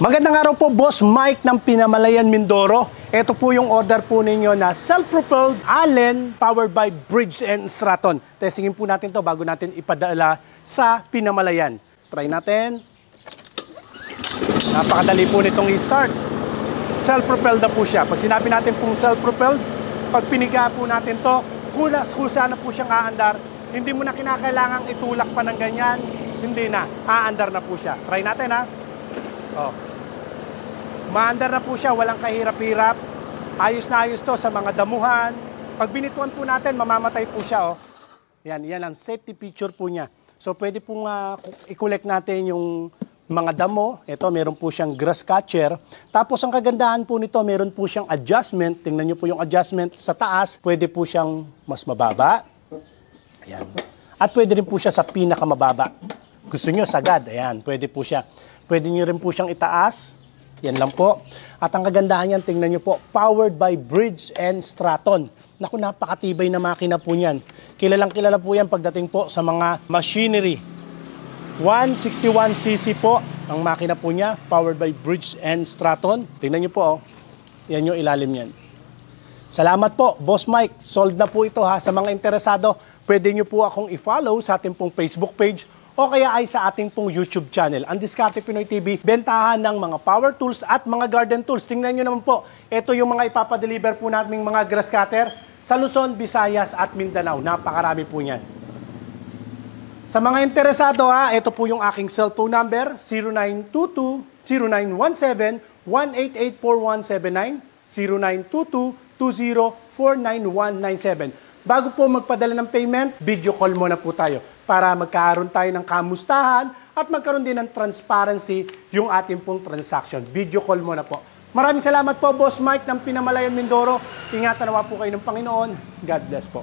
Magandang araw po, Boss Mike ng Pinamalayan, Mindoro. Ito po yung order po ninyo na self-propelled Allen powered by Briggs & Stratton. Testingin po natin to bago natin ipadala sa Pinamalayan. Try natin. Napakadali po nitong i-start. Self-propelled na po siya. Pag sinabi natin pong self-propelled, pag piniga po natin to, kusa na po siyang aandar. Hindi mo na kinakailangang itulak pa ng ganyan. Hindi na. Aandar na po siya. Try natin ha. Oh. Maandar na po siya, walang kahirap-hirap. Ayos na ayos to sa mga damuhan. Pag binituan po natin, mamamatay po siya. Oh. Yan ang safety feature po niya. So pwede pong i-collect natin yung mga damo. Ito, meron po siyang grass catcher. Tapos ang kagandahan po nito, meron po siyang adjustment. Tingnan niyo po yung adjustment sa taas. Pwede po siyang mas mababa. Ayan. At pwede rin po siya sa pinakamababa. Gusto niyo sagad. Ayan, pwede po siya. Pwede niyo rin po siyang itaas. Yan lang po. At ang kagandahan niyan, tingnan niyo po, powered by Briggs & Stratton. Naku, napakatibay na makina po niyan. Kilalang kilala po yan pagdating po sa mga machinery. 161cc po ang makina po niya, powered by Briggs & Stratton. Tingnan niyo po, oh. Yan yung ilalim niyan. Salamat po, Boss Mike. Sold na po ito ha. Sa mga interesado, pwede niyo po akong i-follow sa ating pong Facebook page o kaya ay sa ating pong YouTube channel. Ang Diskarte Pinoy TV, bentahan ng mga power tools at mga garden tools. Tingnan nyo naman po, ito yung mga ipapadeliver po nating mga grass cutter sa Luzon, Visayas at Mindanao. Napakarami po niyan. Sa mga interesado ha, ito po yung aking cellphone number, 0922-0917-1884179, 0922-20-49197. Bago po magpadala ng payment, video call muna po tayo para magkaroon tayo ng kamustahan at magkaroon din ng transparency yung ating pong transaction. Video call muna po. Maraming salamat po, Boss Mike ng Pinamalayan, Mindoro. Ingatan nawa po kayo ng Panginoon. God bless po.